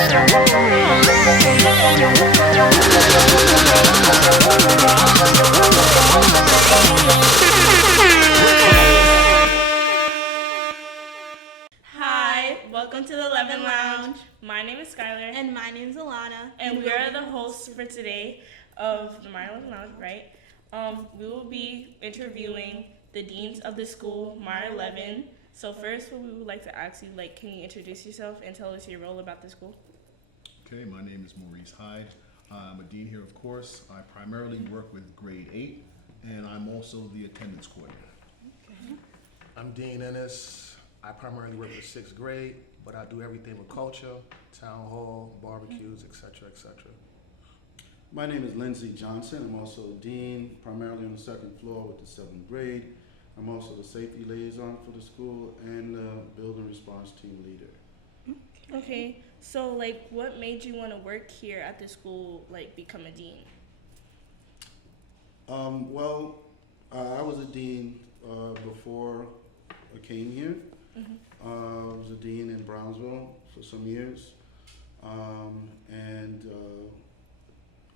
Hi, welcome to the Levin Lounge. My name is Skyler. And my name's Alana. And we are the hosts for today of the My Levin Lounge, right? We will be interviewing the deans of the school, My Levin. So first, what we would like to ask you, can you introduce yourself and tell us your role about the school? Okay, my name is Maurice Hyde. I'm a dean here, of course. I primarily work with grade 8, and I'm also the attendance coordinator. Okay. I'm Dean Ennis. I primarily work with 6th grade, but I do everything with culture, town hall, barbecues, etc., etc. My name is Lindsey Johnson. I'm also a dean, primarily on the 2nd floor with the 7th grade. I'm also the safety liaison for the school and the building response team leader. Okay, so what made you want to work here at the school, become a dean? I was a dean before I came here. I was a dean in Brownsville for some years, and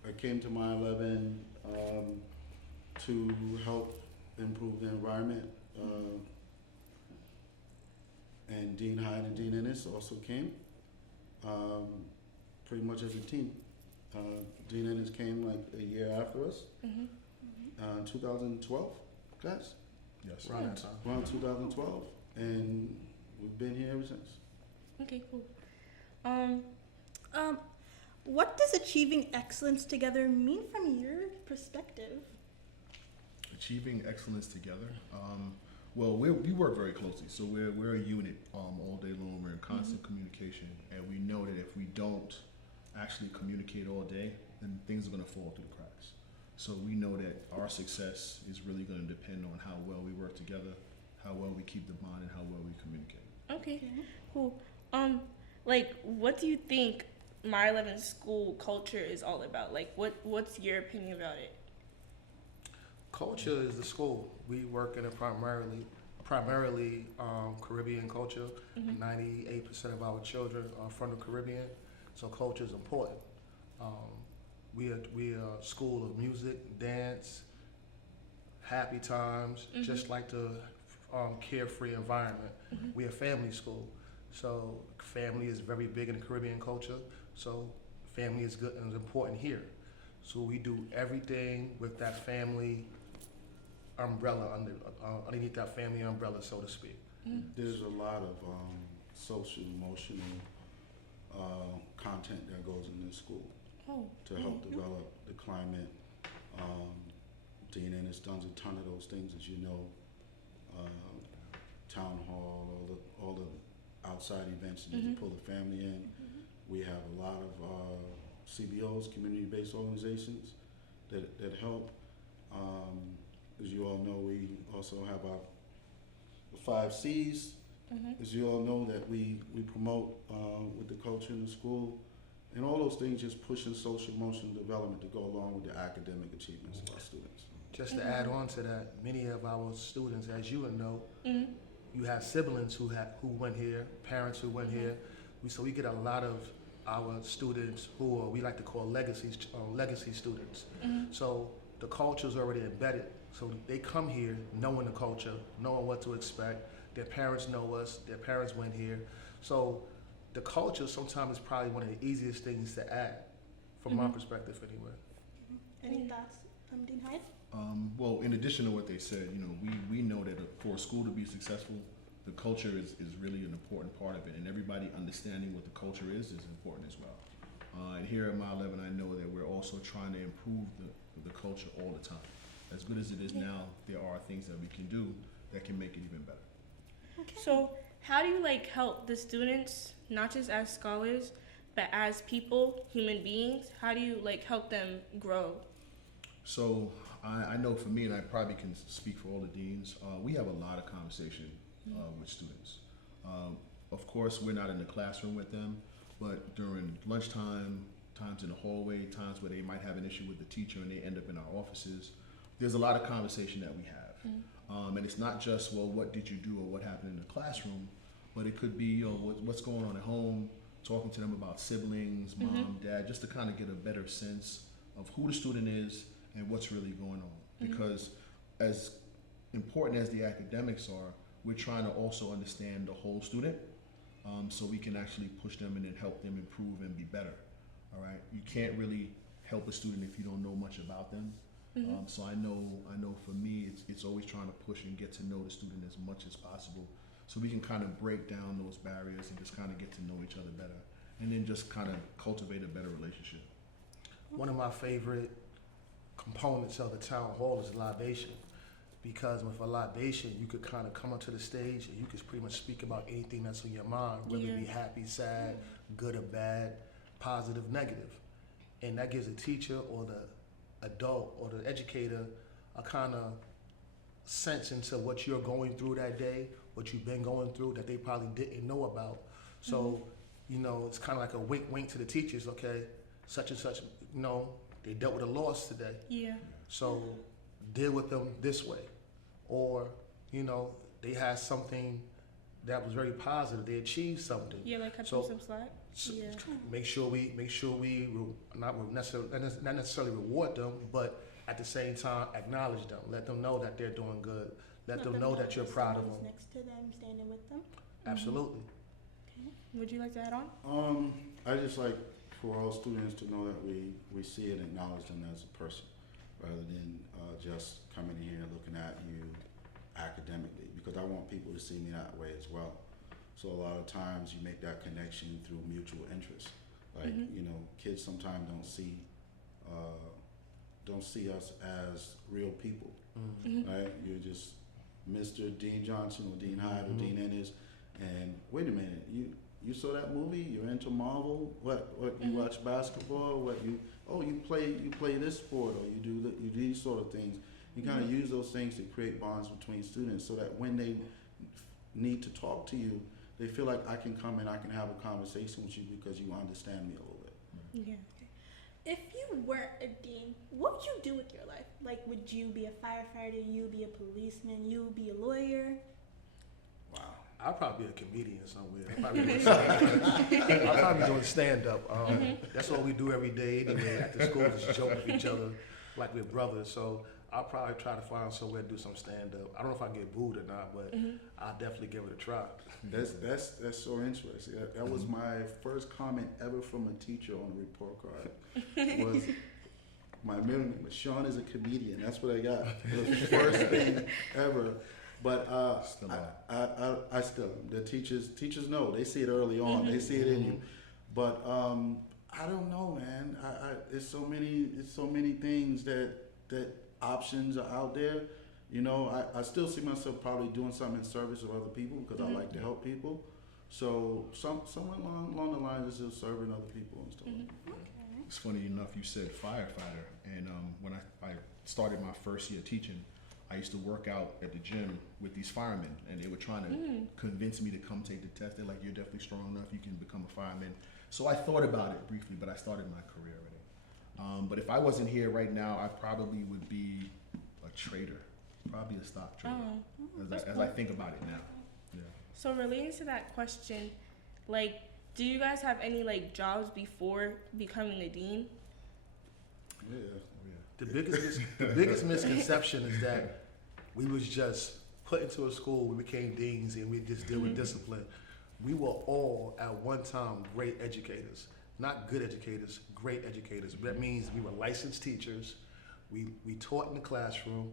I came to My 11 to help improve the environment. And Dean Hyde and Dean Ennis also came, pretty much as a team. Dean Ennis came a year after us, in 2012, guys? Yes. Around that time. Around 2012, and we've been here ever since. Okay, cool. What does achieving excellence together mean from your perspective? Achieving excellence together. Well, we work very closely, so we're a unit all day long. We're in constant communication, and we know that if we don't actually communicate all day, then things are going to fall through the cracks. So we know that our success is really going to depend on how well we work together, how well we keep the bond, and how well we communicate. Okay, cool. What do you think My 11 school culture is all about? What's your opinion about it? Culture is the school. We work in a primarily Caribbean culture. 98% of our children are from the Caribbean, so culture is important. We are a school of music, dance, happy times, just like the carefree environment. We're a family school, so family is very big in the Caribbean culture, so family is good and is important here. So we do everything with that family umbrella, underneath that family umbrella, so to speak. There's a lot of social, emotional content that goes in this school to help develop the climate. Dean Ennis does a ton of those things, as you know. Town hall, all the outside events that you pull the family in. We have a lot of CBOs, community-based organizations, that help. As you all know, we also have our 5 C's. As you all know, that we promote with the culture in the school, and all those things just pushing social emotional development to go along with the academic achievements of our students. Just to add on to that, many of our students, as you would know, you have siblings who went here, parents who went here. So we get a lot of our students who are, we like to call legacy students. So the culture is already embedded. So they come here knowing the culture, knowing what to expect. Their parents know us, their parents went here. So the culture sometimes is probably one of the easiest things to add, from my perspective anyway. Any thoughts, Dean Hyde? Well, in addition to what they said, we know that for a school to be successful, the culture is really an important part of it, and everybody understanding what the culture is important as well. And here at My 11, I know that we're also trying to improve the culture all the time. As good as it is now, there are things that we can do that can make it even better. Okay. So how do you help the students, not just as scholars, but as people, human beings? How do you help them grow? So I know for me, and I probably can speak for all the deans, we have a lot of conversation with students. Of course, we're not in the classroom with them, but during lunchtime, times in the hallway, times where they might have an issue with the teacher and they end up in our offices, there's a lot of conversation that we have. And it's not just, well, what did you do or what happened in the classroom, but it could be, what's going on at home, talking to them about siblings, mom, dad, just to kind of get a better sense of who the student is and what's really going on. Because as important as the academics are, we're trying to also understand the whole student, so we can actually push them and then help them improve and be better. All right, you can't really help a student if you don't know much about them. So I know for me, it's always trying to push and get to know the student as much as possible, so we can kind of break down those barriers and just kind of get to know each other better, and then just kind of cultivate a better relationship. One of my favorite components of the town hall is libation, because with a libation, you could kind of come onto the stage and you could pretty much speak about anything that's on your mind, whether it be happy, sad, good or bad, positive, negative. And that gives a teacher or the adult or the educator a kind of sense into what you're going through that day, what you've been going through that they probably didn't know about. So, you know, it's kind of like a wink, wink to the teachers, okay, such and such, you know, they dealt with a loss today. Yeah. So deal with them this way. Or, you know, they had something that was very positive. They achieved something. Yeah, like cut So- them some slack. So Yeah. make sure we not necessarily reward them, but at the same time acknowledge them. Let them know that they're doing good. Let them know that you're proud of them. Next to them, standing with them. Absolutely. Would you like to add on? I just like for all students to know that we see and acknowledge them as a person, rather than just coming in here looking at you academically, because I want people to see me that way as well. So a lot of times you make that connection through mutual interest. Like, you know, kids sometimes don't see us as real people, right? You're just Mr. Dean Johnson or Dean Hyde or Dean Ennis, and wait a minute, you saw that movie? You're into Marvel? What you watch basketball? You play this sport, or you do these sort of things. You kind of use those things to create bonds between students, so that when they need to talk to you, they feel like I can come and I can have a conversation with you because you understand me a little bit. Yeah. If you weren't a dean, what would you do with your life? Like, would you be a firefighter? You be a policeman? You be a lawyer? Wow. I'll probably be a comedian somewhere. I'll probably be doing stand-up. That's what we do every day anyway. At the school, just joke with each other like we're brothers. So I'll probably try to find somewhere to do some stand-up. I don't know if I get booed or not, but I'll definitely give it a try. That's so interesting. That was my first comment ever from a teacher on a report card. Was my middle name. Sean is a comedian. That's what I got. It was the first thing ever. But I still, the teachers know. They see it early on. They see it in you. But I don't know, man. It's so many things that options are out there. You know, I still see myself probably doing something in service of other people, because I like to help people. So somewhere along the lines of still serving other people and stuff. It's funny enough you said firefighter, and when I started my first year teaching, I used to work out at the gym with these firemen, and they were trying to convince me to come take the test. They're like, you're definitely strong enough, you can become a fireman. So I thought about it briefly, but I started my career already. But if I wasn't here right now, I probably would be a trader, probably a stock trader, as I think about it now. Yeah. So relating to that question, like, do you guys have any like jobs before becoming a dean? Yeah. The biggest misconception is that we was just put into a school, we became deans, and we just deal with discipline. We were all at one time great educators, not good educators, great educators. That means we were licensed teachers. We taught in the classroom,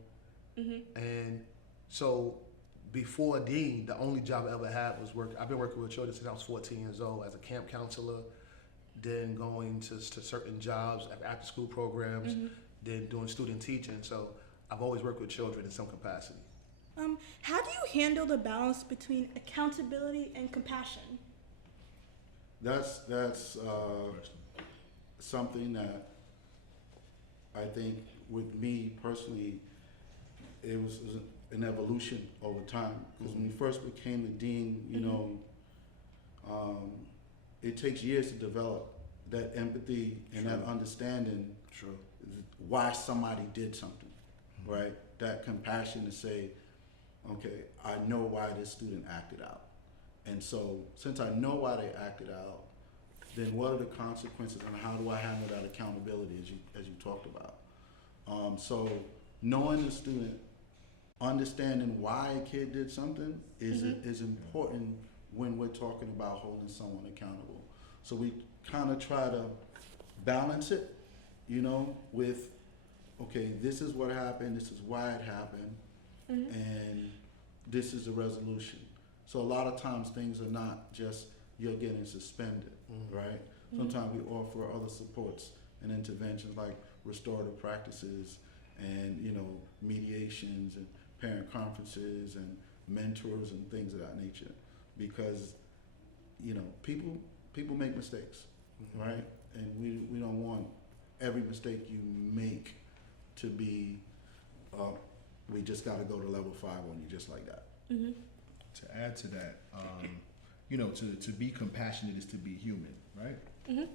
and so before dean, the only job I ever had was work. I've been working with children since I was 14 years old as a camp counselor, then going to certain jobs, after school programs, then doing student teaching. So I've always worked with children in some capacity. How do you handle the balance between accountability and compassion? That's something that I think with me personally, it was an evolution over time. Because when we first became the dean, you know, it takes years to develop that empathy and that understanding. True. Why somebody did something, right? That compassion to say, okay, I know why this student acted out. And so since I know why they acted out, then what are the consequences and how do I handle that accountability as you talked about? So knowing the student, understanding why a kid did something is important when we're talking about holding someone accountable. So we kind of try to balance it, with, okay, this is what happened, this is why it happened, and this is the resolution. So a lot of times things are not just you're getting suspended, right? Sometimes we offer other supports and interventions like restorative practices and, mediations and parent conferences and mentors and things of that nature. Because, people make mistakes, right? And we don't want every mistake you make to be, we just got to go to level 5 on you just like that. To add to that, to be compassionate is to be human, right?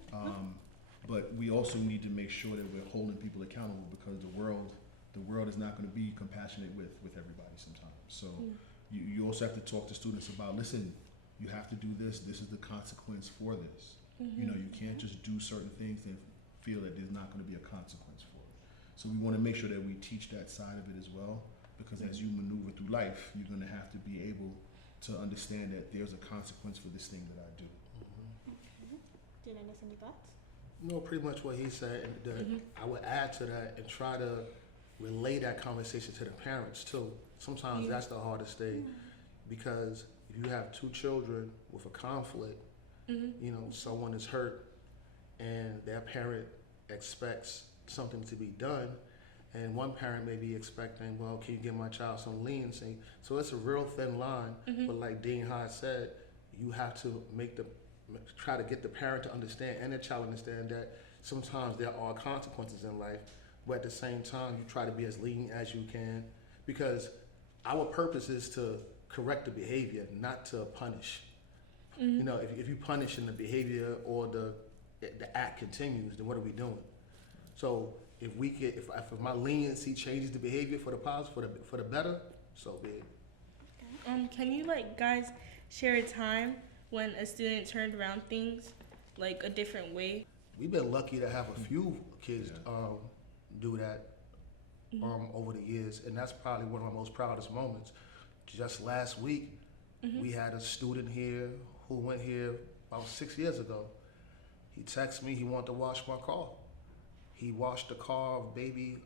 But we also need to make sure that we're holding people accountable because the world is not going to be compassionate with everybody sometimes. So you also have to talk to students about, listen, you have to do this. This is the consequence for this. You can't just do certain things and feel that there's not going to be a consequence for it. So we want to make sure that we teach that side of it as well, because as you maneuver through life, you're going to have to be able to understand that there's a consequence for this thing that I do. Did I miss any thoughts? No, pretty much what he said. And I would add to that and try to relay that conversation to the parents too. Sometimes that's the hardest thing, because if you have two children with a conflict, someone is hurt and their parent expects something to be done, and one parent may be expecting, well, can you give my child some leniency? So it's a real thin line, but like Dean Hyde said, you have to try to get the parent to understand and the child understand that sometimes there are consequences in life, but at the same time, you try to be as lenient as you can, because our purpose is to correct the behavior, not to punish. If you punish and the behavior or the act continues, then what are we doing? So if my leniency changes the behavior for the positive, for the better, so be it. Can you guys share a time when a student turned around things a different way? We've been lucky to have a few kids do that over the years, and that's probably one of my most proudest moments. Just last week, we had a student here who went here about 6 years ago. He texted me, he wanted to wash my car. He washed the car of maybe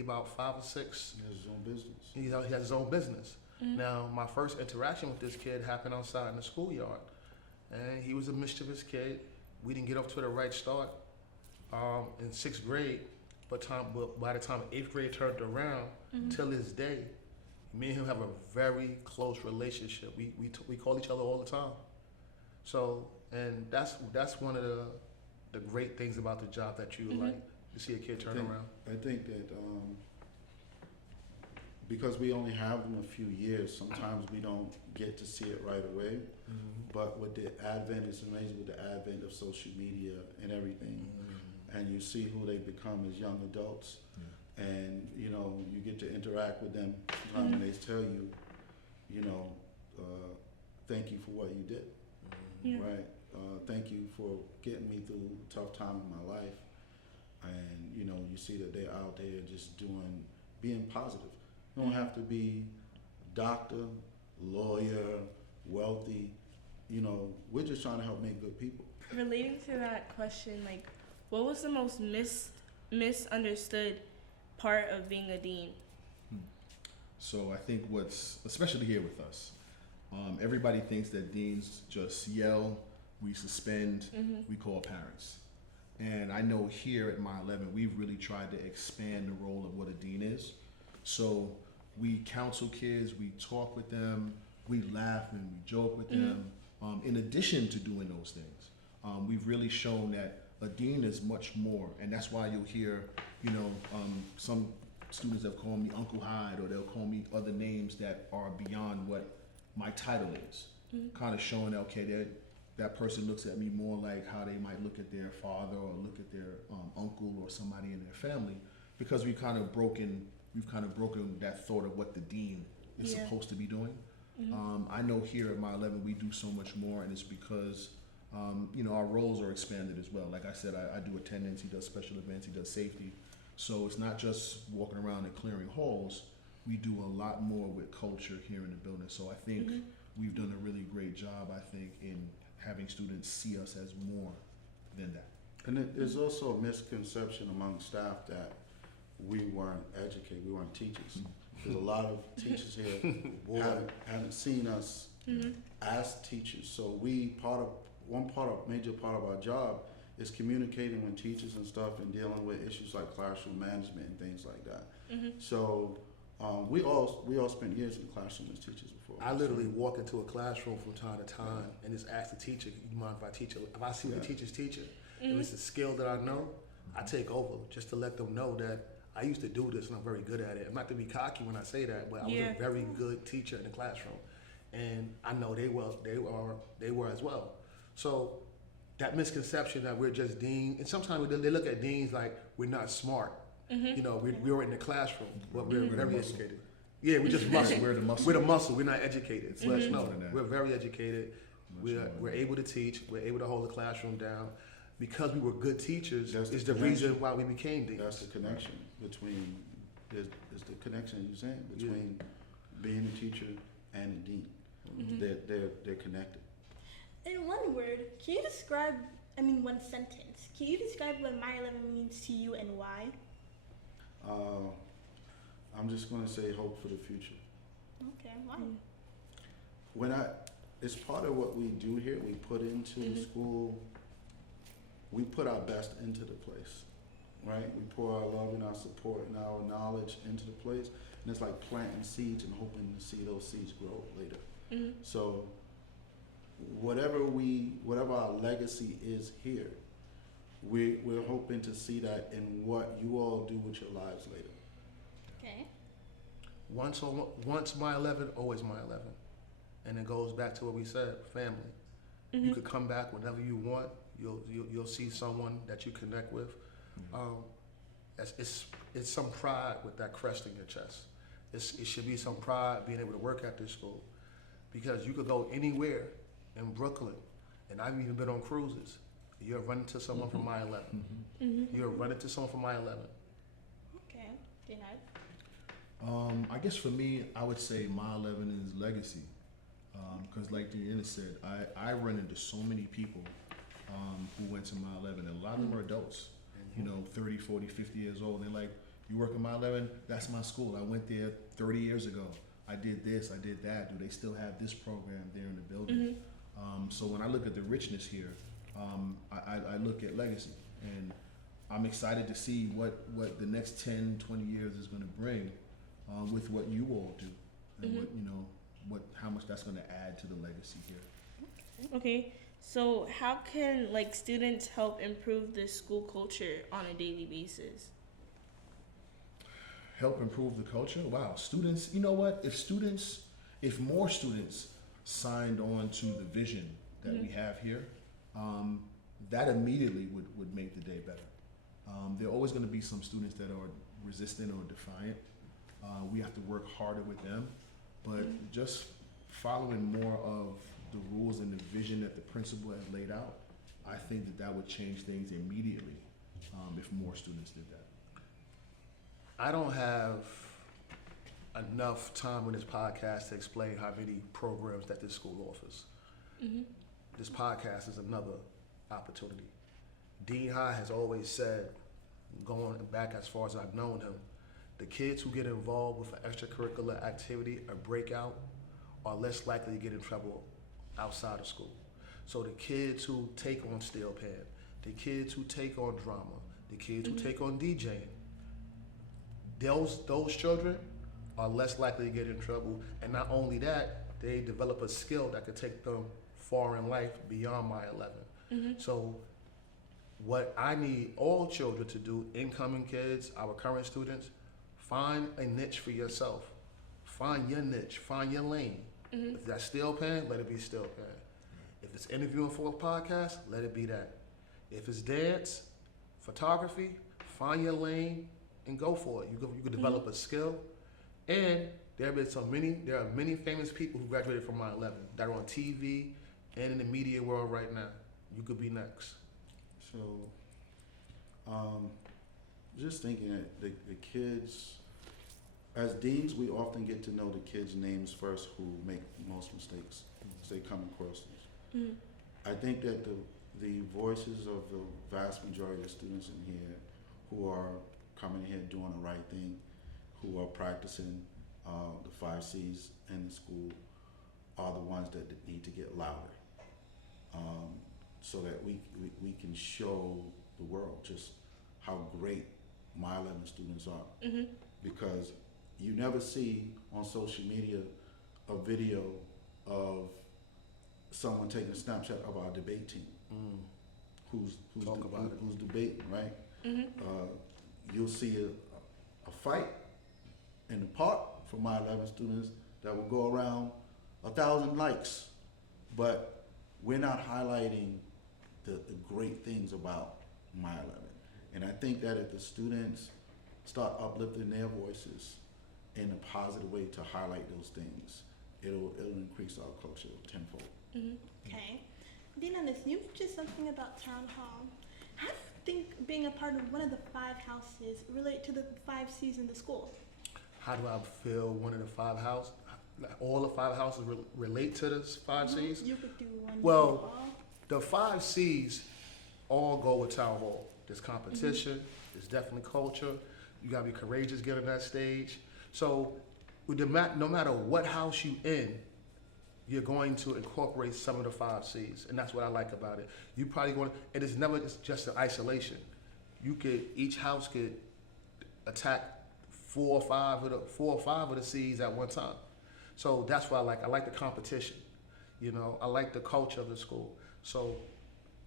about 5 or 6. He has his own business. He has his own business. Now, my first interaction with this kid happened outside in the schoolyard. And he was a mischievous kid. We didn't get off to the right start in 6th grade. But by the time 8th grade turned around, till this day, me and him have a very close relationship. We call each other all the time. So, and that's one of the great things about the job that you like to see a kid turn around. I think that because we only have them a few years, sometimes we don't get to see it right away. But with the advent, it's amazing with the advent of social media and everything, and you see who they become as young adults, and you get to interact with them sometimes, and they tell you, thank you for what you did, right? Thank you for getting me through a tough time in my life, and you see that they're out there just being positive. You don't have to be doctor, lawyer, wealthy. We're just trying to help make good people. Relating to that question, what was the most misunderstood part of being a dean? So I think especially here with us, everybody thinks that deans just yell, we suspend, we call parents. And I know here at My 11, we've really tried to expand the role of what a dean is. So we counsel kids, we talk with them, we laugh and we joke with them. In addition to doing those things, we've really shown that a dean is much more, and that's why you'll hear, some students have called me Uncle Hyde, or they'll call me other names that are beyond what my title is. Kind of showing that, okay, that person looks at me more like how they might look at their father or look at their uncle or somebody in their family, because we've kind of broken that thought of what the dean is supposed to be doing. I know here at My 11 we do so much more, and it's because Our roles are expanded as well. Like I said, I do attendance, he does special events, he does safety. So it's not just walking around and clearing halls. We do a lot more with culture here in the building. So I think we've done a really great job, I think, in having students see us as more than that. And there's also a misconception among staff that we weren't educated, we weren't teachers. There's a lot of teachers here haven't seen us as teachers. So major part of our job is communicating with teachers and stuff and dealing with issues like classroom management and things like that. So we all spent years in the classroom as teachers before. I literally walk into a classroom from time to time and just ask the teacher, you mind if I teach it? If I see the teacher's teaching, if it's a skill that I know, I take over just to let them know that I used to do this and I'm very good at it. I'm not to be cocky when I say that, but I was a very good teacher in the classroom. And I know they were as well. So that misconception that we're just deans, and sometimes they look at deans like we're not smart. We're in the classroom, but we're very educated. Yeah, we're just muscle. We're the muscle. We're the muscle. We're not educated. So no, we're very educated. We're able to teach. We're able to hold the classroom down. Because we were good teachers is the reason why we became deans. That's the connection between, is the connection you're saying, between being a teacher and a dean. They're connected. In one word, can you describe, one sentence, can you describe what My 11 means to you and why? I'm just going to say hope for the future. Okay, why? It's part of what we do here. We put into the school, we put our best into the place, right? We pour our love and our support and our knowledge into the place. And it's like planting seeds and hoping to see those seeds grow later. So whatever our legacy is here, we're hoping to see that in what you all do with your lives later. Okay. Once My 11, always My 11. And it goes back to what we said, family. You could come back whenever you want. You'll see someone that you connect with. It's some pride with that crest in your chest. It should be some pride being able to work at this school, because you could go anywhere in Brooklyn, and I've even been on cruises. You'll run into someone from My 11. You'll run into someone from My 11. Okay, Dinah. I guess for me, I would say My 11 is legacy. Because like Deanna said, I run into so many people who went to My 11, and a lot of them are adults, 30, 40, 50 years old. And they're like, you work at My 11? That's my school. I went there 30 years ago. I did this, I did that. Do they still have this program there in the building? So when I look at the richness here, I look at legacy. And I'm excited to see what the next 10, 20 years is going to bring with what you all do. And how much that's going to add to the legacy here. Okay, so how can students help improve the school culture on a daily basis? Help improve the culture? Wow, students, you know what? If more students signed on to the vision that we have here, that immediately would make the day better. There are always going to be some students that are resistant or defiant. We have to work harder with them. But just following more of the rules and the vision that the principal has laid out, I think that would change things immediately if more students did that. I don't have enough time in this podcast to explain how many programs that this school offers. This podcast is another opportunity. Dean High has always said, going back as far as I've known him, the kids who get involved with an extracurricular activity or breakout are less likely to get in trouble outside of school. So the kids who take on steel pan, the kids who take on drama, the kids who take on DJing, those children are less likely to get in trouble. And not only that, they develop a skill that could take them far in life beyond My 11. So what I need all children to do, incoming kids, our current students, find a niche for yourself. Find your niche. Find your lane. If that's steel pan, let it be steel pan. If it's interviewing for a podcast, let it be that. If it's dance, photography, find your lane and go for it. You could develop a skill. And there are many famous people who graduated from My 11 that are on TV and in the media world right now. you could be next. So, just thinking that the kids, as deans, we often get to know the kids' names first who make most mistakes as they come across these. Mhm. I think that the voices of the vast majority of the students in here who are coming here doing the right thing, who are practicing the 5 C's in the school, are the ones that need to get louder, so that we can show the world just how great my 11 students are. Mhm. Because you never see on social media a video of someone taking a Snapchat of our debate team who's Talk about it. who's debating, right? Mhm. You'll see a fight in the park for my 11 students that will go around 1,000 likes, but we're not highlighting the great things about my 11. And I think that if the students start uplifting their voices in a positive way to highlight those things, it'll increase our culture tenfold. Mhm. Okay. Dean Ennis, you mentioned something about town hall. How do you think being a part of one of the 5 houses relate to the 5 C's in the school? How do I feel one of the 5 houses, all the 5 houses relate to the 5 C's? You could do one. Well, you could do all. The 5 C's all go with town hall. There's competition, there's definitely culture. You gotta be courageous getting on that stage. So with no matter what house you in, you're going to incorporate some of the 5 C's. And that's what I like about it. You probably going, it is never just an isolation. Each house could attack 4 or 5 of the C's at one time. So that's what I like. I like the competition. You know, I like the culture of the school. So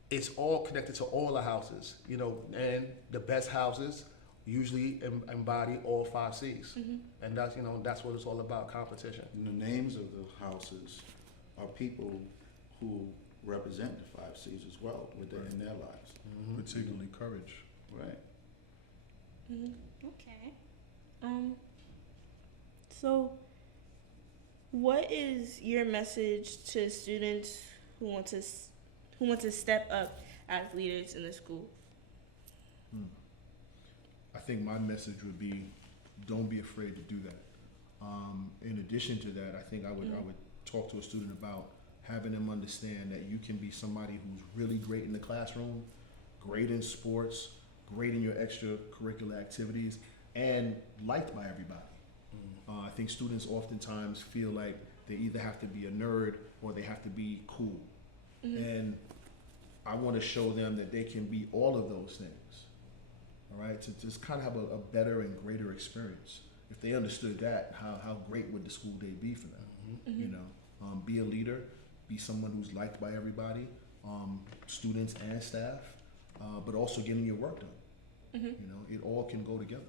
it's all connected to all the houses, you know, and the best houses usually embody all 5 C's. And that's, you know, that's what it's all about, competition. And the names of the houses are people who represent the 5 C's as well in their lives, Particularly courage. right? Mhm. Okay. So, what is your message to students who want to step up as leaders in the school? I think my message would be, don't be afraid to do that. In addition to that, I think I would talk to a student about having them understand that you can be somebody who's really great in the classroom, great in sports, great in your extracurricular activities, and liked by everybody. I think students oftentimes feel like they either have to be a nerd or they have to be cool. And I want to show them that they can be all of those things, all right, to just kind of have a better and greater experience. If they understood that, how great would the school day be for them? You know, be a leader, be someone who's liked by everybody, students and staff, but also getting your work done. You know, it all can go together.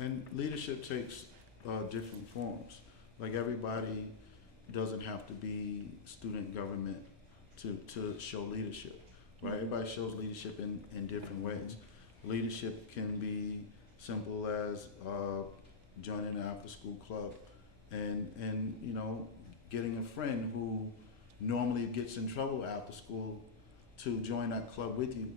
And leadership takes different forms. Like everybody doesn't have to be student government to show leadership, right? Everybody shows leadership in different ways. Leadership can be simple as joining an after-school club and you know, getting a friend who normally gets in trouble after school to join that club with you,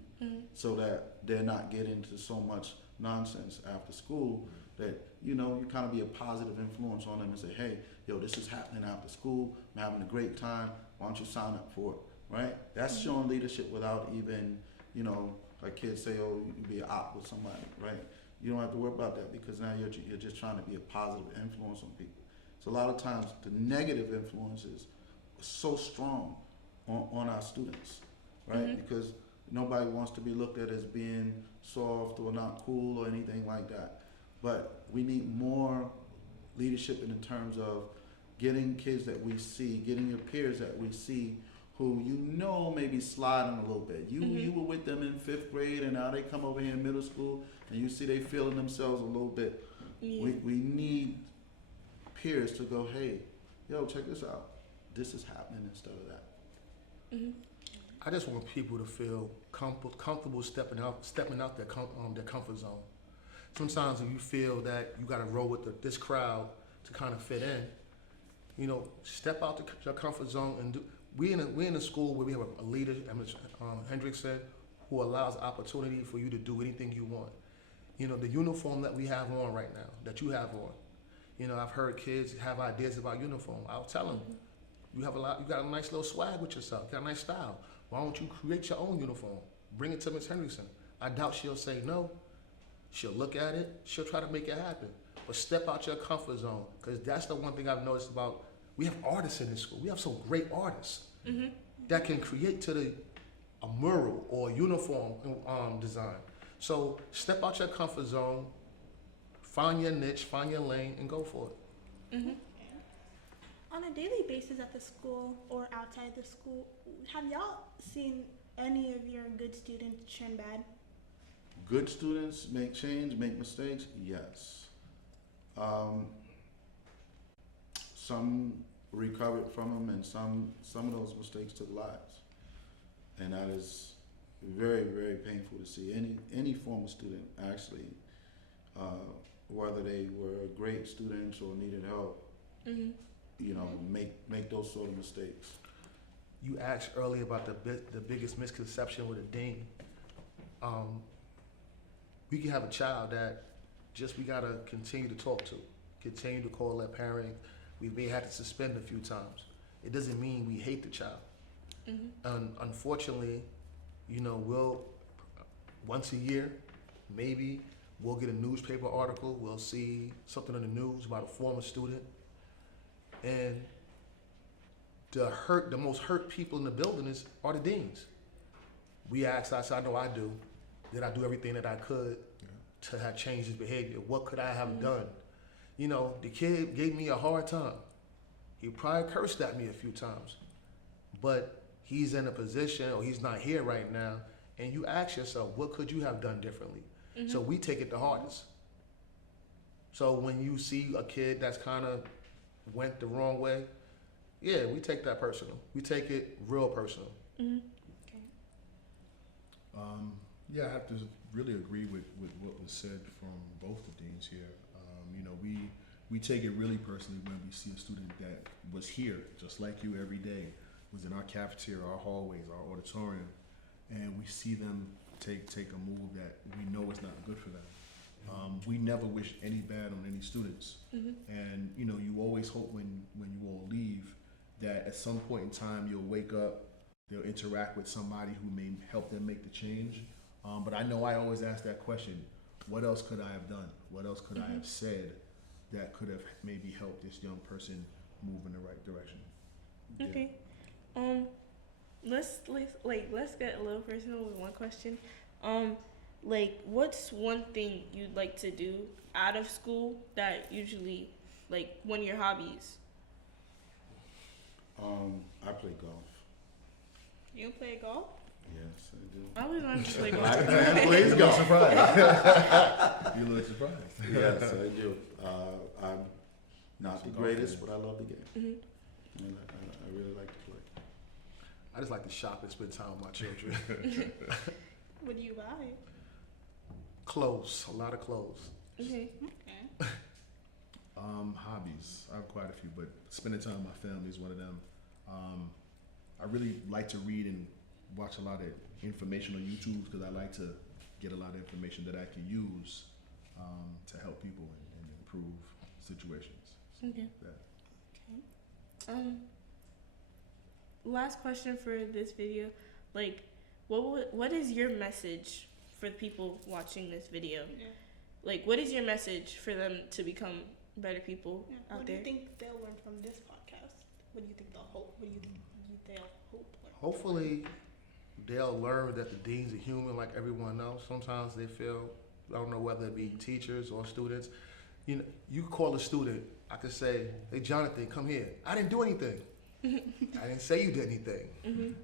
so that they're not getting into so much nonsense after school, that you know, you kind of be a positive influence on them and say, hey, yo, this is happening after school, I'm having a great time, why don't you sign up for it, right? That's showing leadership without even, you know, like kids say, oh, you can be an op with somebody, right? You don't have to worry about that, because now you're just trying to be a positive influence on people. So a lot of times the negative influences are so strong on our students, right? Because nobody wants to be looked at as being soft or not cool or anything like that. But we need more leadership in terms of getting kids that we see, getting your peers that we see who you know maybe sliding a little bit. You were with them in 5th grade and now they come over here in middle school and you see they feeling themselves a little bit. Yeah. We need peers to go, hey, yo, check this out. This is happening instead of that. I just want people to feel comfortable stepping out their comfort zone. Sometimes when you feel that you got to roll with this crowd to kind of fit in, you know, step out your comfort zone and we in a school where we have a leader, Hendrick said, who allows opportunity for you to do anything you want. You know, the uniform that we have on right now, that you have on. You know, I've heard kids have ideas about uniform. I'll tell them, you got a nice little swag with yourself, you got a nice style. Why don't you create your own uniform? Bring it to Ms. Hendrickson. I doubt she'll say no. She'll look at it, she'll try to make it happen. But step out your comfort zone, because that's the one thing I've noticed about, we have artists in this school. We have some great artists that can create a mural or a uniform design. So step out your comfort zone, find your niche, find your lane, and go for it. On a daily basis at the school or outside the school, have y'all seen any of your good students turn bad? Good students make change, make mistakes, yes. Some recovered from them, and some of those mistakes took lives. And that is very, very painful to see. Any former student actually, whether they were great students or needed help, you know, make those sort of mistakes. You asked earlier about the biggest misconception with a dean. We can have a child that we gotta continue to talk to, continue to call that parent. We may have to suspend a few times. It doesn't mean we hate the child. Unfortunately, you know, we'll once a year, maybe we'll get a newspaper article. We'll see something on the news about a former student, and the most hurt people in the building are the deans. We asked, I know I do. Did I do everything that I could to have changed his behavior? What could I have done? You know, the kid gave me a hard time. He probably cursed at me a few times, but he's in a position, or he's not here right now, and you ask yourself, what could you have done differently? So we take it the hardest. So when you see a kid that's kind of went the wrong way, yeah, we take that personal. We take it real personal. Yeah, I have to really agree with what was said from both the deans here. You know, we take it really personally when we see a student that was here, just like you every day, was in our cafeteria, our hallways, our auditorium, and we see them take a move that we know is not good for them. We never wish any bad on any students. And, you know, you always hope when you all leave that at some point in time you'll wake up, they'll interact with somebody who may help them make the change. But I know I always ask that question, what else could I have done? What else could I have said that could have maybe helped this young person move in the right direction? Okay. Let's get a little personal with one question. Like, what's one thing you'd like to do out of school that usually, like, one of your hobbies? I play golf. You play golf? Yes, I do. I always wanted to play golf. Black man plays golf. Surprised. You look surprised. Yes, I do. I'm not the greatest, but I love the game. And I really like to play. I just like to shop and spend time with my children. What do you buy? Clothes, a lot of clothes. Okay. Hobbies. I have quite a few, but spending time with my family is one of them. I really like to read and watch a lot of information on YouTube because I like to get a lot of information that I can use to help people and improve situations. Okay. Yeah. Last question for this video, like, what is your message for the people watching this video? Yeah. Like, what is your message for them to become better people out What there? do you think they'll learn from this podcast? What do you think they'll hope? What do you think they'll hope? Hopefully, they'll learn that the deans are human like everyone else. Sometimes they feel, I don't know whether it be teachers or students. You know, you call a student, I could say, hey, Jonathan, come here. I didn't do anything. I didn't say you did anything.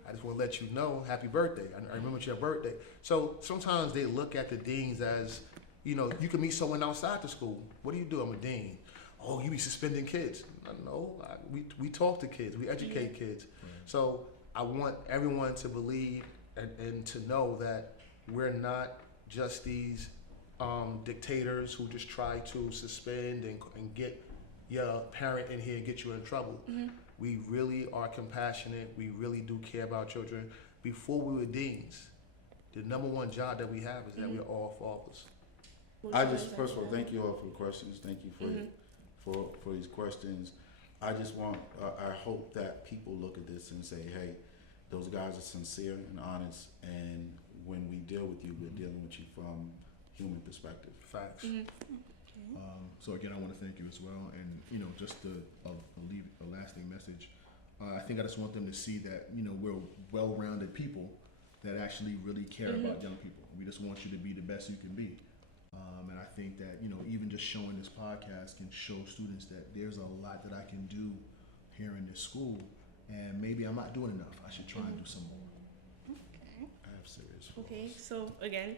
I just want to let you know, happy birthday. I remember it's your birthday. So sometimes they look at the deans as, you know, you can meet someone outside the school. What do you do? I'm a dean. Oh, you be suspending kids. No, we talk to kids. We educate kids. So I want everyone to believe and to know that we're not just these dictators who just try to suspend and get your parent in here and get you in trouble. We really are compassionate. We really do care about children. Before we were deans, the number one job that we have is that we're all fathers. I just, first of all, thank you all for the questions. Thank you for these questions. I just want, I hope that people look at this and say, hey, those guys are sincere and honest, and when we deal with you, we're dealing with you from human perspective. Facts. So again, I want to thank you as well, and just leave a lasting message. I think I just want them to see that we're well-rounded people that actually really care about young people. We just want you to be the best you can be, and I think that even just showing this podcast can show students that there's a lot that I can do here in this school, and maybe I'm not doing enough. I should try and do some more. Okay. I have serious goals. Okay, so again,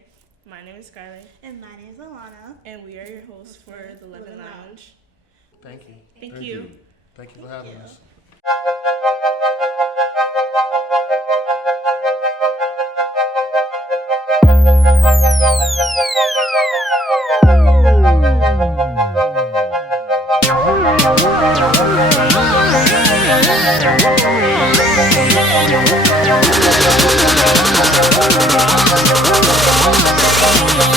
my name is Skyler, And my name is Alana. and we are your hosts for the Levin Lounge. Thank you. Thank you. Thank you for having you. us. Yeah.